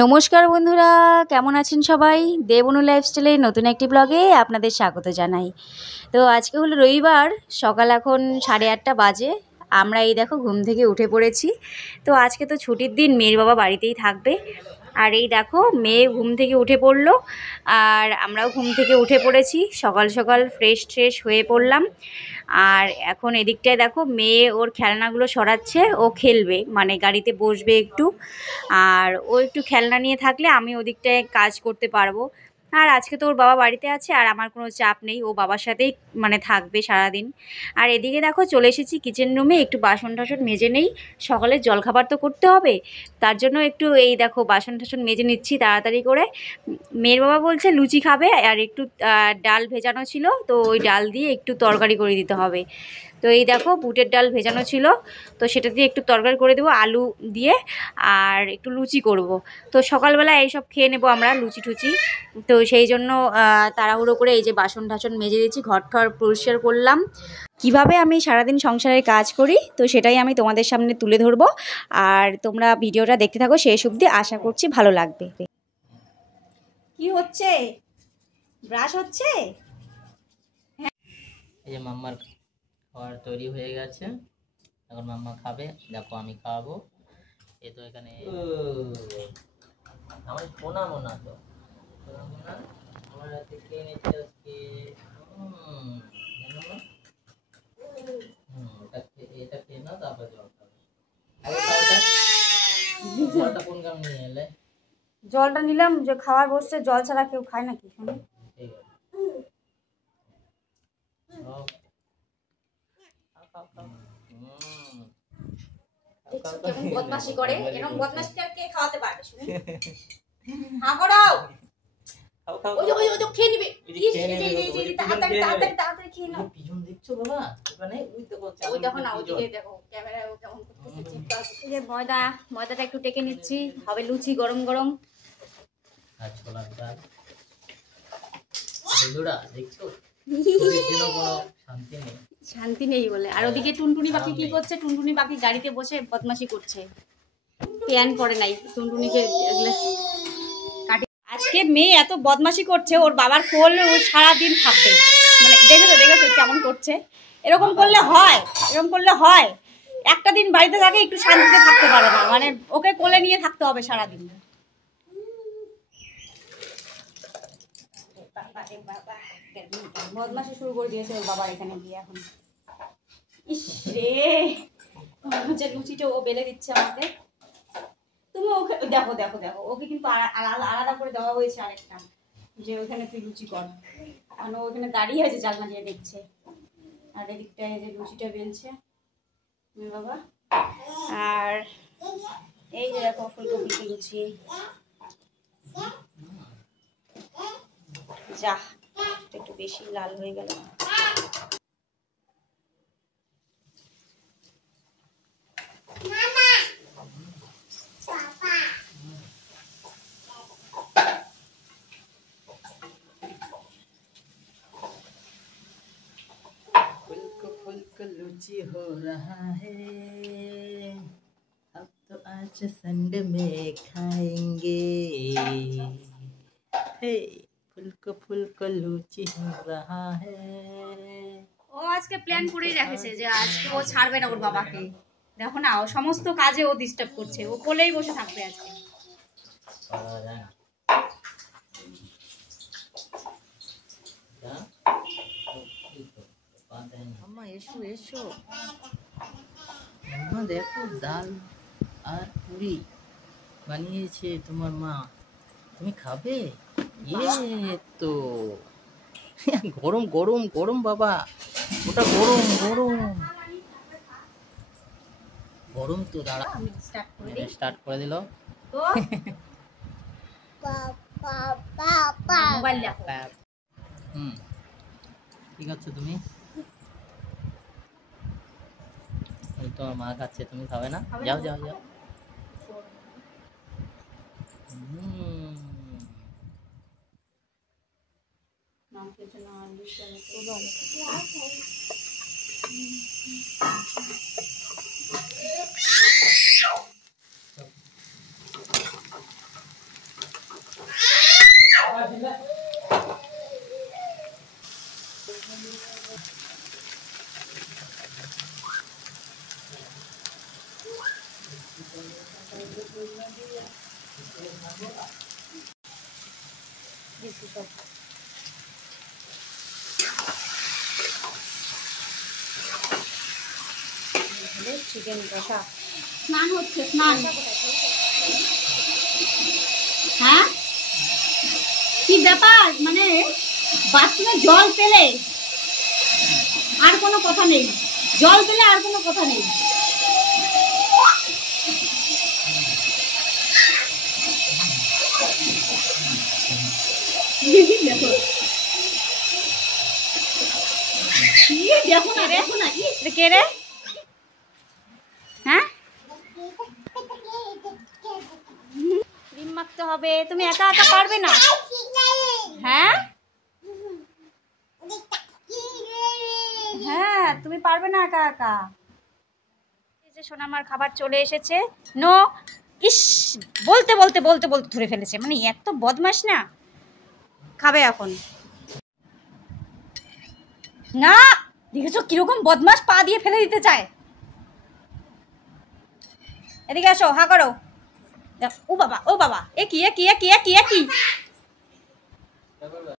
নমস্কার বন্ধুরা, কেমন আছেন সবাই? দেবনু লাইফস্টাইলের নতুন একটি ব্লগে আপনাদের স্বাগত জানাই। তো আজকে হলো রবিবার, সকাল এখন 8:30 বাজে। আমরা এই দেখো ঘুম থেকে উঠে পড়েছি। তো আজকে তো ছুটির দিন, মেয়ের বাবা বাড়িতেই থাকবে। আর এই দেখো মেয়ে ঘুম থেকে উঠে পড়লো, আর আমরাও ঘুম থেকে উঠে পড়েছি। সকাল সকাল ফ্রেশ হয়ে পড়লাম। আর এখন এদিকটায় দেখো মেয়ে ওর খেলনাগুলো সরাচ্ছে, ও খেলবে, মানে গাড়িতে বসবে একটু। আর ও একটু খেলনা নিয়ে থাকলে আমি ওদিকটায় কাজ করতে পারবো। আর আজকে তো ওর বাবা বাড়িতে আছে, আর আমার কোনো চাপ নেই, ও বাবার সাথেই মানে থাকবে সারাদিন। আর এদিকে দেখো চলে এসেছি কিচেন রুমে, একটু বাসন টাসন মেজে নেই, সকালে জলখাবার তো করতে হবে। তার জন্য একটু এই দেখো বাসন টাসন মেজে নিচ্ছি তাড়াতাড়ি করে। মেয়ের বাবা বলছে লুচি খাবে, আর একটু ডাল ভেজানো ছিল, তো ওই ডাল দিয়ে একটু তরকারি করে দিতে হবে। তো এই দেখো বুটের ডাল ভেজানো ছিল, তো সেটা দিয়ে একটু তরকারি করে দেবো আলু দিয়ে, আর একটু লুচি করব। তো সকালবেলা এইসব খেয়ে নেবো আমরা, লুচি টুচি। তো সেই জন্য তাড়াহুড়ো করে এই যে বাসন টাসন মেজে দিয়েছি, ঘর ঠর পরিষ্কার করলাম। কিভাবে আমি সারাদিন সংসারের কাজ করি, তো সেটাই আমি তোমাদের সামনে তুলে ধরবো। আর তোমরা ভিডিওটা দেখতে থাকো শেষ অবধি, আশা করছি ভালো লাগবে। কি হচ্ছে? ব্রাশ হচ্ছে? এই যে মাম্মার খাবার তৈরি হয়ে গেছে, এখন মাম্মা খাবে। দেখো আমি খাওয়াবো। এই তো এখানে আমার সোনা মোনা, তো সোনা মোনা আমার হাতে কে এনেছে আজকে। এটা খেয়ে নাও, তারপর জল খাবে। জলটা কোন কাম নিয়ে এলে? জলটা নিলাম, যে খাবার বসছে, জল ছাড়া কেউ খায় নাকি শুনে? ঠিক আছে, কেমন বদমাশি করে, এরকম বদমাশি আর কে খাওয়াতে পারবে শুনে? হ্যাঁ করাও। ওই যে খেয়ে নিবে। তাড়াতাড়ি খেয়ে নাও। পিছন দেখছো বাবা? ওখানে ওই দেখো না, ওইদিকে দেখো ক্যামেরায় ও কেমন করতেছে, চিৎকার করছে। যে ময়দাটা একটু টেকে নিচ্ছি, হবে লুচি গরম গরম। আর ছোলার ডাল। বন্ধুরা দেখছো, শান্তি নেই বলে। আর ওদিকে টুনটুনি পাখি কি করছে? টুনটুনি পাখি গাড়িতে বসে বদমাশি করছে, প্যান করে নাই টুনটুনিকে। আজকে মেয়ে এত বদমাশি করছে, ওর বাবার কোল ও সারাদিন থাকবে। মানে দেখেছো কেমন করছে? এরকম করলে হয়? একটা দিন বাড়িতে থাকে, একটু শান্তিতে থাকতে পারে না, মানে ওকে কোলে নিয়ে থাকতে হবে সারাদিন। বদমাশি শুরু করে দিয়েছে ওর বাবার এখানে গিয়ে। এখন ইস রে, যে লুচিটা ও বেলে দিচ্ছে আমাকে। তুমি ওকে দেখো, ওকে কিন্তু আলাদা করে দেওয়া হয়েছে আরেকটা, যে ওখানে তুই লুচি কর। কারণ ওখানে দাঁড়িয়ে আছে, জানলা দিয়ে দেখছে। আর এদিকটায় যে লুচিটা বেলছে বাবা। আর এই যে দেখো ফুলকপি লুচি। যা একটু বেশি লাল হয়ে গেল। फुल्को लूची हो रहा है, अब तो आज संडे में खाएंगे। हे फुल्को लूची हो रहा है। ও আজকে প্ল্যান করেই রেখেছে যে আজকে ও ছাড়বে না ওর বাবাকে। দেখো না, ও সমস্ত কাজে ও ডিস্টার্ব করছে, ও কোলেই বসে থাকবে আজকে। আম্মা এসো এসো, আম্মা দেখো ডাল আর পুরি বানিয়েছে তোমার মা, তুমি খাবে? ইয়ে তো গরম গরম গরম বাবা, ওটা গরম গরম গরম। তো দাঁড়া, স্টার্ট করে দিল। মোবাইল দেখো। কি খাচ্ছ তুমি? ওই তোমার মা খাচ্ছে, তুমি খাবে না? যাও যাও যাও। চিকেন কষা স্নান হচ্ছে, স্নান। হ্যাঁ, কি ব্যাপার? মানে বাথরুমে জল পেলে আর কোনো কথা নেই, জল পেলে আর কোনো কথা নেই। দেখো, দেখো না, দেখো না, কে রে? হ্যাঁ, ক্রিম মাখতে হবে, তুমি একা একা পারবে না। হ্যাঁ হ্যাঁ, তুমি পারবে না একা একা। এই যে সোনামার খাবার চলে এসেছে। নো, ইস, বলতে বলতে বলতে বলতে ধরে ফেলেছে, মানে এত বদমাশ না। খাবে এখন না, দেখেছো কিরকম বদমাশ, পা দিয়ে ফেলে দিতে চায়। এদিকে আসো, হা করো। ও বাবা, ও বাবা, এ কি এ কি এ কি এ কি এ কি।